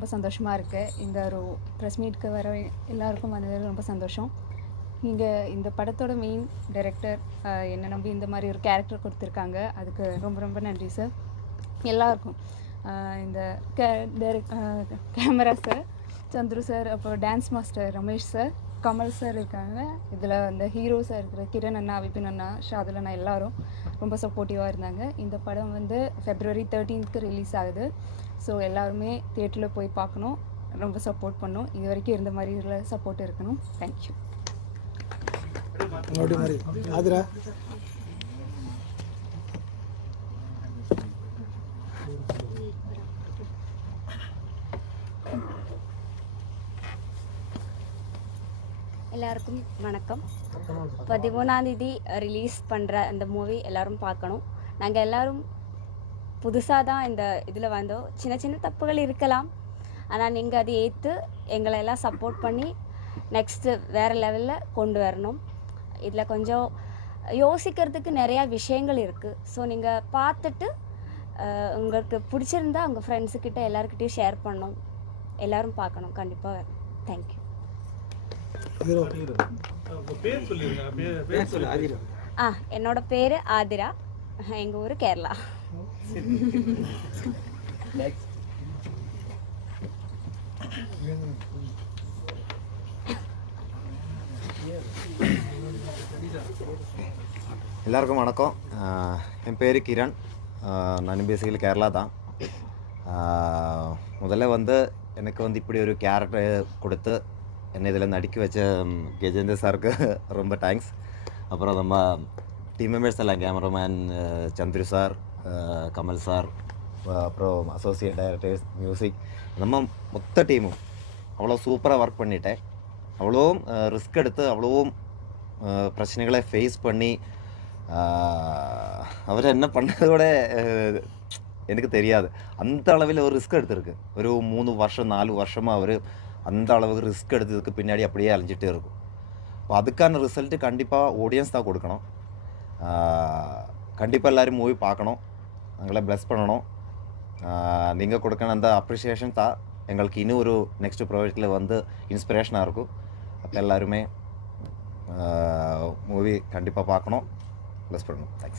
ரொம்ப சந்தோஷமாக இருக்குது. இந்த ஒரு ப்ரெஸ் மீட்க்கு வர எல்லாருக்கும் வந்தது ரொம்ப சந்தோஷம். இங்கே இந்த படத்தோட மெயின் டைரக்டர் என்னை நம்பி இந்த மாதிரி ஒரு கேரக்டர் கொடுத்துருக்காங்க. அதுக்கு ரொம்ப ரொம்ப நன்றி சார். எல்லாருக்கும் இந்த கேமரா சார், சந்துரு சார், அப்புறம் dance master Ramesh sir, Kamal sir இருக்காங்க. இதில் அந்த ஹீரோஸாக இருக்கிற கிரண் அண்ணா, விபின் அண்ணா, ஷாதுல் அண்ணா எல்லாரும் ரொம்ப சப்போர்ட்டிவாக இருந்தாங்க. இந்த படம் வந்து February 13th ரிலீஸ் ஆகுது. ஸோ எல்லாருமே தியேட்டரில் போய் பார்க்கணும், ரொம்ப சப்போர்ட் பண்ணணும். இது வரைக்கும் இருந்த மாதிரி இதில் சப்போர்ட் இருக்கணும். தேங்க்யூ. எல்லாருக்கும் வணக்கம். 13ஆம் ரிலீஸ் பண்ணுற அந்த மூவி எல்லோரும் பார்க்கணும். நாங்கள் எல்லோரும் புதுசாக தான் இந்த இதில் வந்தோம். சின்ன சின்ன தப்புகள் இருக்கலாம், ஆனால் நீங்கள் அதை ஏற்று எங்களை எல்லாம் சப்போர்ட் பண்ணி நெக்ஸ்ட்டு வேறு லெவலில் கொண்டு வரணும். இதில் கொஞ்சம் யோசிக்கிறதுக்கு நிறையா விஷயங்கள் இருக்குது. ஸோ நீங்கள் பார்த்துட்டு உங்களுக்கு பிடிச்சிருந்தா உங்கள் ஃப்ரெண்ட்ஸுக்கிட்ட எல்லாருக்கிட்டையும் ஷேர் பண்ணணும். எல்லோரும் பார்க்கணும் கண்டிப்பாக. தேங்க்யூ. என்னோட பேர் ஆதிரா, எங்கள் ஊர் கேரளா. எல்லாருக்கும் வணக்கம். என் பேர் கிரண். நான் பேசிக்கலி கேரளா தான். முதல்ல வந்து எனக்கு வந்து இப்படி ஒரு கேரக்டர் கொடுத்து என்னை இதில் நடிக்க வச்ச கஜேந்திர சாருக்கு ரொம்ப தேங்க்ஸ். அப்புறம் நம்ம டீம் மெம்பர்ஸ் எல்லாம், cameraman Chandru sir, Kamal sir, அப்புறம் அசோசியேட் டைரக்டர்ஸ், மியூசிக், நம்ம மொத்த டீமும் அவ்வளோ சூப்பராக ஒர்க் பண்ணிட்டேன். அவ்வளோவும் ரிஸ்க் எடுத்து அவ்வளோவும் பிரச்சனைகளை ஃபேஸ் பண்ணி அவர் என்ன பண்ணதோட எனக்கு தெரியாது. அந்த அளவில் ஒரு ரிஸ்க் எடுத்திருக்கு. ஒரு 3 வருஷம் 4 வருஷமாக அவர் அந்த அளவுக்கு ரிஸ்க் எடுத்ததுக்கு பின்னாடி அப்படியே அலைஞ்சிட்டே இருக்கும். இப்போ அதுக்கான ரிசல்ட்டு கண்டிப்பாக ஆடியன்ஸ் தான் கொடுக்கணும். கண்டிப்பாக எல்லோரும் மூவி பார்க்கணும், எங்களை ப்ளஸ் பண்ணணும். நீங்கள் கொடுக்கணும் அந்த அப்ரிஷியேஷன் தான் எங்களுக்கு இன்னும் ஒரு நெக்ஸ்ட் ப்ராஜெக்டில் வந்து இன்ஸ்பிரேஷனாக இருக்கும். அப்போ எல்லாருமே மூவி கண்டிப்பாக பார்க்கணும், ப்ளஸ் பண்ணணும். தேங்க்ஸ்.